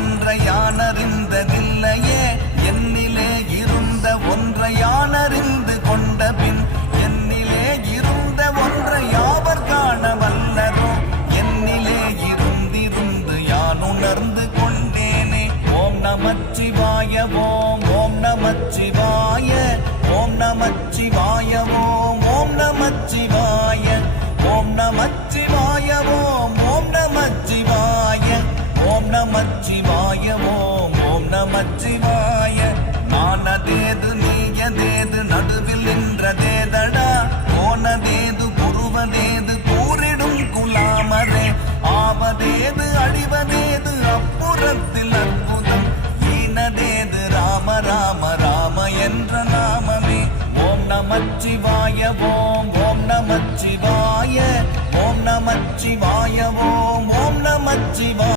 ஒன்றை யானறிந்ததில்லையே என்னிலே இருந்த ஒன்றை யானறிந்து கொண்ட பின் என்னிலே இருந்த ஒன்றை யாவர் காண வல்லரோ என்னிலே இருந்திருந்து யான் உணர்ந்து கொண்டேனே. ஓம் நமச்சிவாய ஓம் ஓம் நமச்சிவாய ஓம் நமச்சிவாய ஓம் ஓம் நமச்சிவாய ஓம் நமச்சிவாய ஓம் ஓம் நமச்சிவாய ஓம் நமச்சிவாய ஓம் ஓம் நமச்சிவாய. நானதேது நீயதேது நடுவில் நின்றதேதடா போனதேது புருவதேது கூறிடும் குலாமரே ஆவதேது அழிவதேது அப்புறத்தில் அற்புதம் ஈனதேது ராம ராம ராம என்ற நாமமே. ஓம் நமச்சிவாய ஓம் ஓம் நமச்சிவாய ஓம் நமச்சிவாய ஓம் ஓம் நமச்சிவாய.